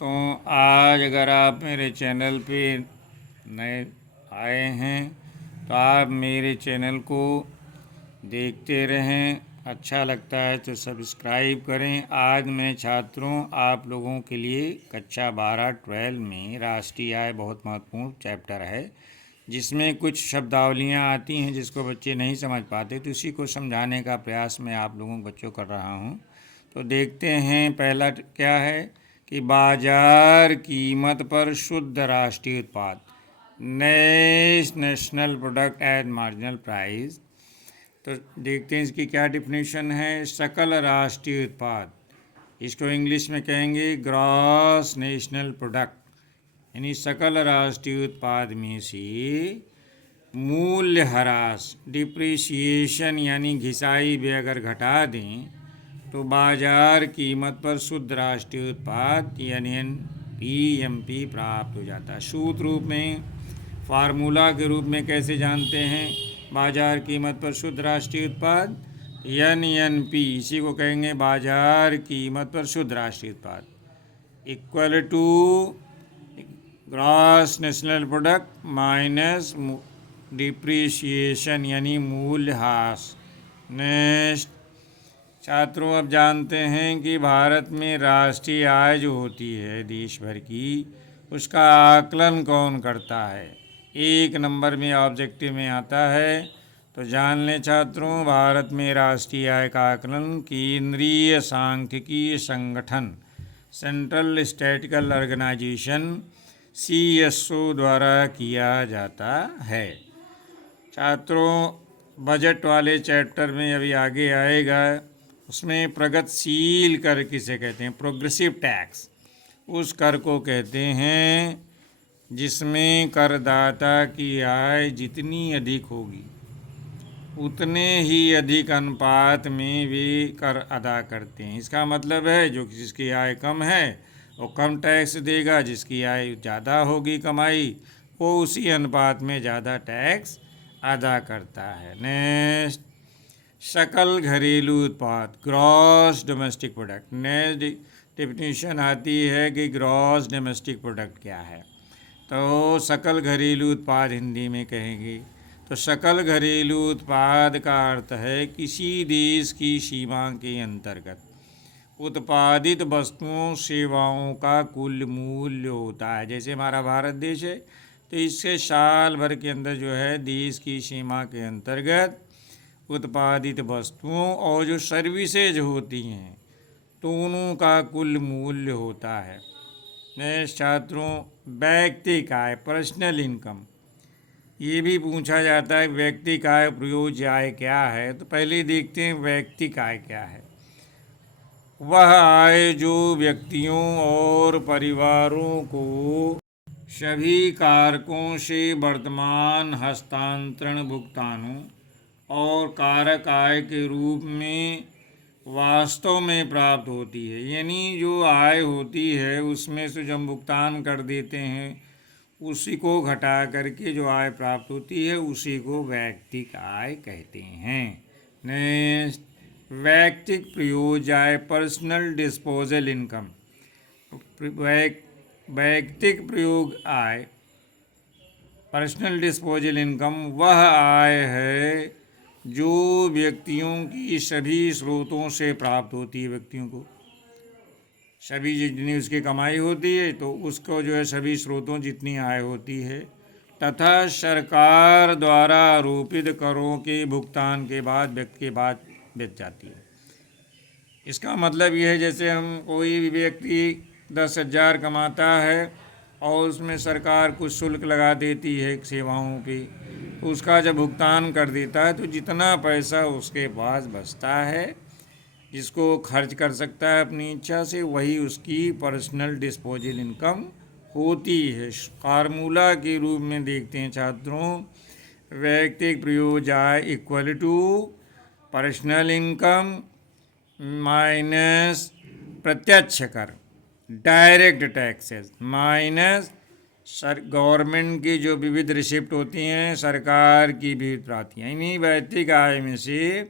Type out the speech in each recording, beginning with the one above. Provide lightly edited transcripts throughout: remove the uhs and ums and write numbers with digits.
तो आज अगर आप मेरे चैनल पे नए आए हैं तो आप मेरे चैनल को देखते रहें। अच्छा लगता है तो सब्सक्राइब करें। आज मैं छात्रों आप लोगों के लिए कक्षा 12 में राष्ट्रीय आय बहुत महत्वपूर्ण चैप्टर है, जिसमें कुछ शब्दावलियाँ आती हैं जिसको बच्चे नहीं समझ पाते, तो उसी को समझाने का प्रयास मैं आप लोगों बच्चों कर रहा हूँ। तो देखते हैं पहला क्या है कि बाजार कीमत पर शुद्ध राष्ट्रीय उत्पाद, national product at marginal price. तो देखते हैं इसकी क्या डिफिनेशन है। सकल राष्ट्रीय उत्पाद, इसको इंग्लिश में कहेंगे ग्रॉस नेशनल प्रोडक्ट, यानी सकल राष्ट्रीय उत्पाद में से मूल्यह्रास डिप्रिसिएशन यानी घिसाई भी अगर घटा दें तो बाजार कीमत पर शुद्ध राष्ट्रीय उत्पाद NNPMP प्राप्त हो जाता है। सूत्र रूप में, फार्मूला के रूप में कैसे जानते हैं बाजार कीमत पर शुद्ध राष्ट्रीय उत्पाद? NNP, इसी को कहेंगे बाजार कीमत पर शुद्ध राष्ट्रीय उत्पाद, equal to gross national product minus depreciation यानी मूल्यह्रास। नेक्स्ट छात्रों, अब जानते हैं कि भारत में राष्ट्रीय आय जो होती है देश भर की, उसका आकलन कौन करता है? 1 नंबर में ऑब्जेक्टिव में आता है। तो जान लें छात्रों, भारत में राष्ट्रीय आय का आकलन केंद्रीय सांख्यिकी संगठन सेंट्रल स्टैटिस्टिकल ऑर्गेनाइजेशन CSO द्वारा किया जाता है। छात्रों, बजट वाले चैप्टर में अभी आगे आएगा, उसमें प्रगतिशील कर किसे कहते हैं? प्रोग्रेसिव टैक्स उस कर को कहते हैं जिसमें करदाता की आय जितनी अधिक होगी उतने ही अधिक अनुपात में वे कर अदा करते हैं। इसका मतलब है जो जिसकी आय कम है वो कम टैक्स देगा, जिसकी आय ज़्यादा होगी कमाई वो उसी अनुपात में ज़्यादा टैक्स अदा करता है। नेक्स्ट, सकल घरेलू उत्पाद gross domestic product. Next definition आती है कि ग्रॉस डोमेस्टिक प्रोडक्ट क्या है। तो सकल घरेलू उत्पाद हिंदी में कहेंगे तो सकल घरेलू उत्पाद का अर्थ है किसी देश की सीमा के अंतर्गत उत्पादित वस्तुओं सेवाओं का कुल मूल्य होता है। जैसे हमारा भारत देश है तो इससे साल भर के अंदर जो है देश की सीमा के अंतर्गत उत्पादित वस्तुओं और जो सर्विसेज होती हैं दोनों का कुल मूल्य होता है। नेक्स्ट छात्रों, व्यक्तिगत आय पर्सनल इनकम, ये भी पूछा जाता है व्यक्तिगत आय प्रयोज्य आय क्या है। तो पहले देखते हैं व्यक्तिगत आय क्या है। वह आय जो व्यक्तियों और परिवारों को सभी कारकों से वर्तमान हस्तांतरण भुगतानों और कारक आय के रूप में वास्तव में प्राप्त होती है। यानी जो आय होती है उसमें से जो हम भुगतान कर देते हैं उसी को घटा करके जो आय प्राप्त होती है उसी को व्यक्तिगत आय कहते हैं। नेक्स्ट, व्यक्तिगत प्रयोज्य आय पर्सनल डिस्पोजल इनकम। व्यक्तिगत प्रयोग आय पर्सनल डिस्पोजल इनकम वह आय है जो व्यक्तियों की सभी स्रोतों से प्राप्त होती है। व्यक्तियों को सभी जितनी उसकी कमाई होती है तो उसको जो है सभी स्रोतों जितनी आय होती है तथा सरकार द्वारा आरोपित करों के भुगतान के बाद व्यक्ति के बाद बच जाती है। इसका मतलब यह है जैसे हम कोई भी व्यक्ति 10,000 कमाता है और उसमें सरकार कुछ शुल्क लगा देती है सेवाओं की, तो उसका जब भुगतान कर देता है तो जितना पैसा उसके पास बचता है जिसको खर्च कर सकता है अपनी इच्छा से, वही उसकी पर्सनल डिस्पोजल इनकम होती है। फार्मूला के रूप में देखते हैं छात्रों, व्यक्तिगत प्रयोज्य आय equal to personal income minus प्रत्यक्ष कर डायरेक्ट टैक्सेस माइनस गवर्नमेंट की जो विविध रिसिप्ट होती हैं सरकार की विविध प्राप्तियाँ। इन्हीं व्यक्तिगत आय में से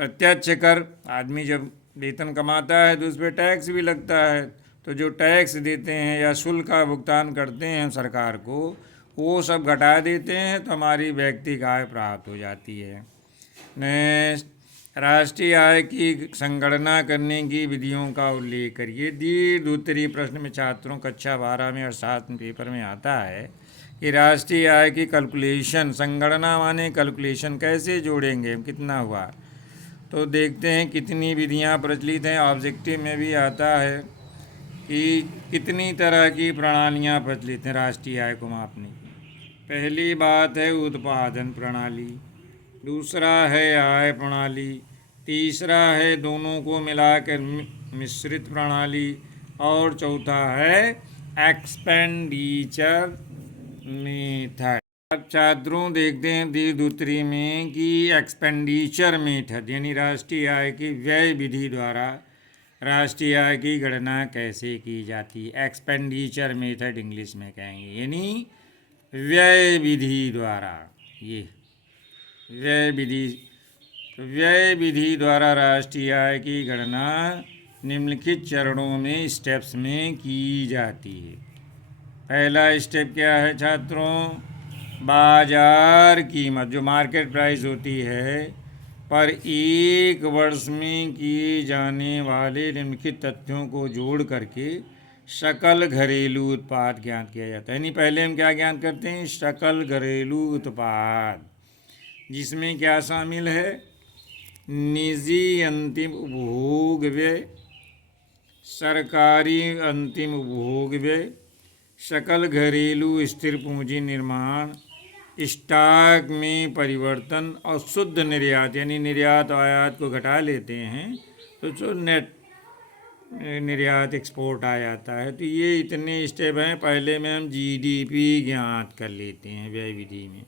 प्रत्यक्ष कर, आदमी जब वेतन कमाता है तो उस पर टैक्स भी लगता है, तो जो टैक्स देते हैं या शुल्क का भुगतान करते हैं हम सरकार को, वो सब घटा देते हैं तो हमारी व्यक्तिगत आय प्राप्त हो जाती है। नेक्स्ट, राष्ट्रीय आय की संगणना करने की विधियों का उल्लेख करिए। दीर्घ उत्तरीय प्रश्न में छात्रों कक्षा 12 में अर्थशास्त्र पेपर में आता है कि राष्ट्रीय आय की कैलकुलेशन, संगणना माने कैलकुलेशन, कैसे जोड़ेंगे, कितना हुआ। तो देखते हैं कितनी विधियां प्रचलित हैं। ऑब्जेक्टिव में भी आता है कि कितनी तरह की प्रणालियां प्रचलित हैं राष्ट्रीय आय को मापने की। पहली बात है उत्पादन प्रणाली, दूसरा है आय प्रणाली, तीसरा है दोनों को मिलाकर मिश्रित प्रणाली, और चौथा है एक्सपेंडिचर मेथड। अब छात्रों देखते हैं दीर्घ उत्तरी में कि एक्सपेंडिचर मेथड यानी राष्ट्रीय आय की व्यय विधि द्वारा राष्ट्रीय आय की गणना कैसे की जाती है। एक्सपेंडिचर मेथड इंग्लिश में कहेंगे, यानी व्यय विधि द्वारा। ये व्यय विधि द्वारा राष्ट्रीय आय की गणना निम्नलिखित चरणों में, स्टेप्स में की जाती है। पहला स्टेप क्या है छात्रों? बाजार कीमत, जो मार्केट प्राइस होती है, पर एक वर्ष में किए जाने वाले निम्नलिखित तथ्यों को जोड़ करके सकल घरेलू उत्पाद ज्ञात किया जाता है। यानी पहले हम क्या ज्ञात करते हैं? सकल घरेलू उत्पाद, जिसमें क्या शामिल है? निजी अंतिम उपभोग व्यय, सरकारी अंतिम उपभोग व्यय, सकल घरेलू स्थिर पूंजी निर्माण, स्टॉक में परिवर्तन, और शुद्ध निर्यात, यानी निर्यात आयात को घटा लेते हैं तो जो नेट निर्यात एक्सपोर्ट आ जाता है। तो ये इतने स्टेप हैं। पहले में हम जीडीपी ज्ञात कर लेते हैं व्यय विधि में।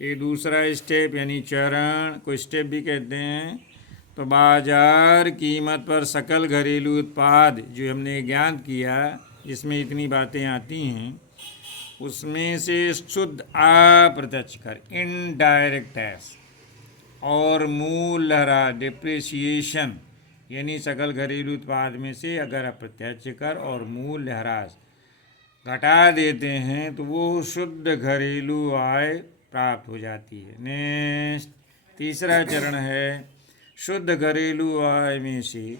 फिर दूसरा स्टेप यानी चरण को स्टेप भी कहते हैं, तो बाजार कीमत पर सकल घरेलू उत्पाद जो हमने ज्ञात किया, जिसमें इतनी बातें आती हैं, उसमें से शुद्ध अप्रत्यक्ष कर, इनडायरेक्ट टैक्स, और मूल्यह्रास, डिप्रिसिएशन, यानी सकल घरेलू उत्पाद में से अगर अप्रत्यक्ष कर और मूल्यह्रास घटा देते हैं तो वो शुद्ध घरेलू आय प्राप्त हो जाती है। नेक्स्ट, तीसरा चरण है शुद्ध घरेलू आय में से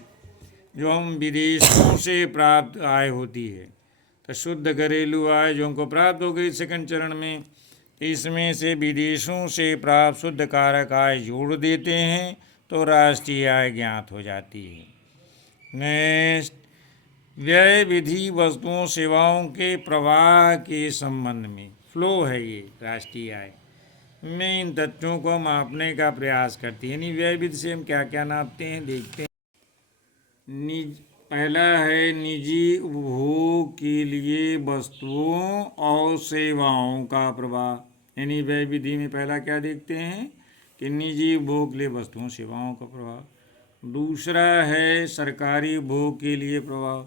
जो हम विदेशों से प्राप्त आय होती है, तो शुद्ध घरेलू आय जो हमको प्राप्त हो गई सेकंड चरण में, इसमें से विदेशों से प्राप्त शुद्ध कारक आय जोड़ देते हैं तो राष्ट्रीय आय ज्ञात हो जाती है। नेक्स्ट, व्यय विधि वस्तुओं सेवाओं के प्रवाह के संबंध में, फ्लो है ये राष्ट्रीय आय में, इन तथ्यों को मापने का प्रयास करती है। यानी व्यय विधि से हम क्या क्या नापते हैं देखते हैं। पहला है निजी उपभोग के लिए वस्तुओं और सेवाओं का प्रवाह, यानी व्यय विधि में पहला क्या देखते हैं कि निजी उपभोग के लिए वस्तुओं सेवाओं का प्रवाह। दूसरा है सरकारी उपभोग के लिए प्रवाह।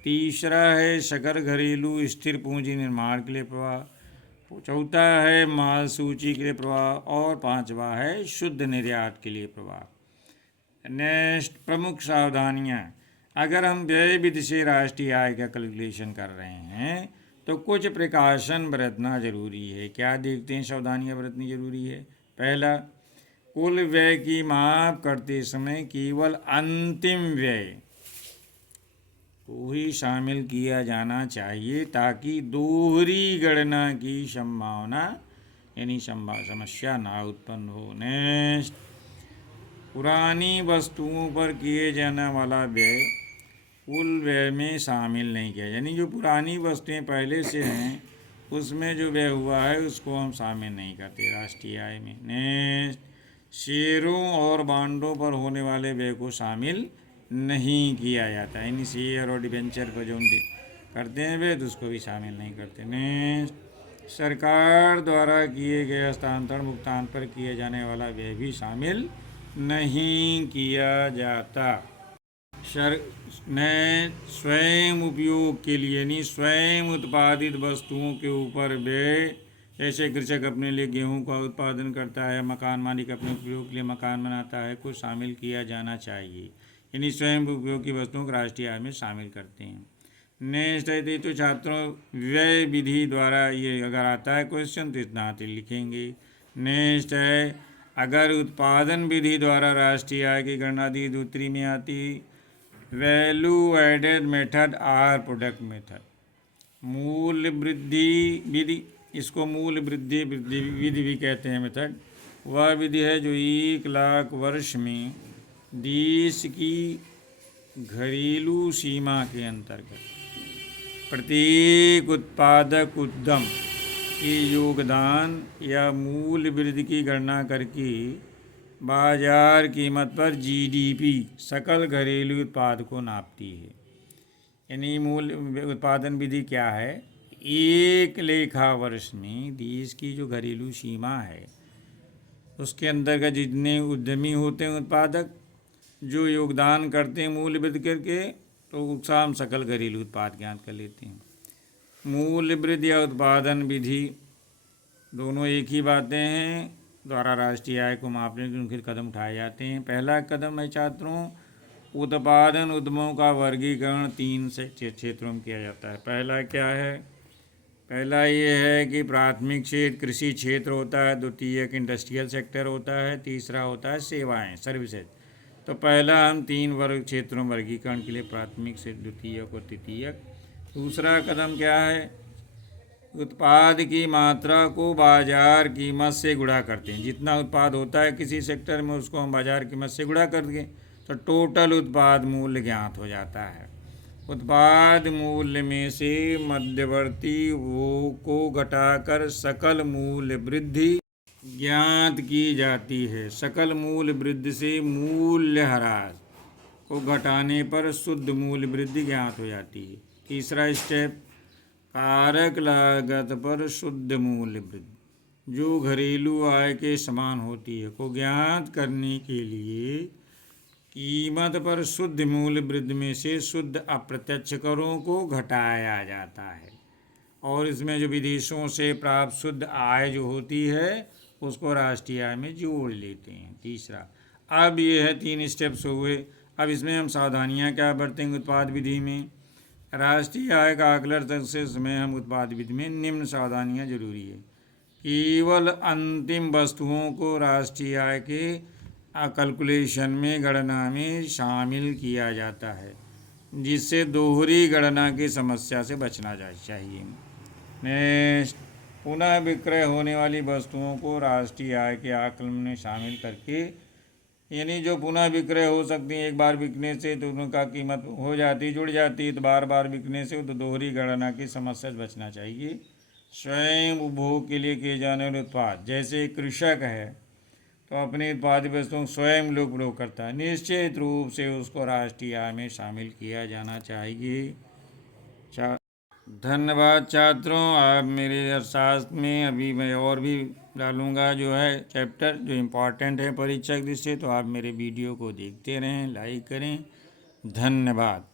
तीसरा है सकल घरेलू स्थिर पूंजी निर्माण के लिए प्रवाह। चौथा है माल सूची के लिए प्रवाह, और पांचवा है शुद्ध निर्यात के लिए प्रवाह। नेक्स्ट, प्रमुख सावधानियां। अगर हम व्यय विधि से राष्ट्रीय आय का कैलकुलेशन कर रहे हैं तो कुछ प्रिकॉशन बरतना जरूरी है। क्या देखते हैं सावधानियां बरतनी जरूरी है? पहला, कुल व्यय की माप करते समय केवल अंतिम व्यय को ही शामिल किया जाना चाहिए ताकि दोहरी गणना की संभावना यानी समस्या ना उत्पन्न हो। नेक्स्ट, पुरानी वस्तुओं पर किए जाने वाला व्यय कुल व्यय में शामिल नहीं किया, यानी जो पुरानी वस्तुएं पहले से हैं उसमें जो व्यय हुआ है उसको हम शामिल नहीं करते राष्ट्रीय आय में। नेक्स्ट, शेयरों और बांडों पर होने वाले व्यय को शामिल नहीं किया जाता, यानी शेयर और डिबेंचर पर जो करते हैं व्यय तो उसको भी शामिल नहीं करते। नेक्स्ट, सरकार द्वारा किए गए हस्तांतरण भुगतान पर किए जाने वाला व्यय भी शामिल नहीं किया जाता। ने स्वयं उपयोग के लिए यानी स्वयं उत्पादित वस्तुओं के ऊपर व्यय, जैसे कृषक अपने लिए गेहूं का उत्पादन करता है, मकान मालिक अपने उपयोग के लिए मकान बनाता है, को शामिल किया जाना चाहिए। यानी स्वयं उपयोग की वस्तुओं को राष्ट्रीय आय में शामिल करते हैं। नेक्स्ट है तो छात्रों व्यय विधि द्वारा, ये अगर आता है क्वेश्चन तो इतना आते लिखेंगे। नेक्स्ट है अगर उत्पादन विधि द्वारा राष्ट्रीय आय की गणना दी दूसरी में आती, value added method or product method. मूल्य वृद्धि विधि, इसको मूल्य वृद्धि विधि भी कहते हैं मेथड। वह विधि है जो 1,00,000 वर्ष में देश की घरेलू सीमा के अंतर्गत प्रत्येक उत्पादक उद्यम के योगदान या मूल्य वृद्धि की गणना करके बाजार कीमत पर जीडीपी सकल घरेलू उत्पाद को नापती है। यानी मूल्य उत्पादन विधि क्या है, एक लेखा वर्ष में देश की जो घरेलू सीमा है उसके अंतर्गत जितने उद्यमी होते हैं उत्पादक जो योगदान करते हैं मूल्य वृद्धि करके, तो उसका हम सकल घरेलू उत्पाद ज्ञात कर लेते हैं। मूल्य वृद्धि या उत्पादन विधि दोनों एक ही बातें हैं, द्वारा राष्ट्रीय आय को मापने के उनके कदम उठाए जाते हैं। पहला कदम है छात्रों, उत्पादन उद्यमों का वर्गीकरण 3 क्षेत्रों में किया जाता है। पहला क्या है, पहला ये है कि प्राथमिक क्षेत्र कृषि क्षेत्र होता है, द्वितीयक इंडस्ट्रियल सेक्टर होता है, तीसरा होता है सेवाएं सर्विसेज। तो पहला हम 3 वर्ग क्षेत्रों वर्गीकरण के लिए प्राथमिक से द्वितीयक और तृतीयक। दूसरा कदम क्या है, उत्पाद की मात्रा को बाजार कीमत से गुणा करते हैं। जितना उत्पाद होता है किसी सेक्टर में उसको हम बाजार कीमत से गुणा कर दें तो टोटल उत्पाद मूल्य ज्ञात हो जाता है। उत्पाद मूल्य में से मध्यवर्ती वो को घटाकर सकल मूल्य वृद्धि ज्ञात की जाती है। सकल मूल्य वृद्धि से मूल्य ह्रास को घटाने पर शुद्ध मूल्य वृद्धि ज्ञात हो जाती है। तीसरा स्टेप, कारक लागत पर शुद्ध मूल्य वृद्धि जो घरेलू आय के समान होती है को ज्ञात करने के लिए कीमत पर शुद्ध मूल्य वृद्धि में से शुद्ध अप्रत्यक्ष करों को घटाया जाता है और इसमें जो विदेशों से प्राप्त शुद्ध आय जो होती है उसको राष्ट्रीय आय में जोड़ लेते हैं। तीसरा, अब ये है 3 स्टेप्स हुए। अब इसमें हम सावधानियां क्या बरतेंगे उत्पाद विधि में। राष्ट्रीय आय का आकलन करते समय हम उत्पाद विधि में निम्न सावधानियां जरूरी है। केवल अंतिम वस्तुओं को राष्ट्रीय आय के कैलकुलेशन में गणना में शामिल किया जाता है, जिससे दोहरी गणना की समस्या से बचना चाहिए। नेक्स्ट, पुनः विक्रय होने वाली वस्तुओं को राष्ट्रीय आय के आकलन में शामिल करके, यानी जो पुनः विक्रय हो सकती है, एक बार बिकने से तो उनका कीमत हो जाती जुड़ जाती है, तो बार बार बिकने से तो दोहरी गणना की समस्या से बचना चाहिए। स्वयं उपभोग के लिए किए जाने वाले उत्पाद, जैसे कृषक है तो अपने उत्पाद वस्तुओं स्वयं लोग प्रयोग करता है, निश्चित रूप से उसको राष्ट्रीय आय में शामिल किया जाना चाहिए। धन्यवाद छात्रों। आप मेरे अर्थशास्त्र में अभी मैं और भी डालूँगा जो है चैप्टर जो इम्पोर्टेंट है परीक्षा की दृष्टि से, तो आप मेरे वीडियो को देखते रहें, लाइक करें। धन्यवाद।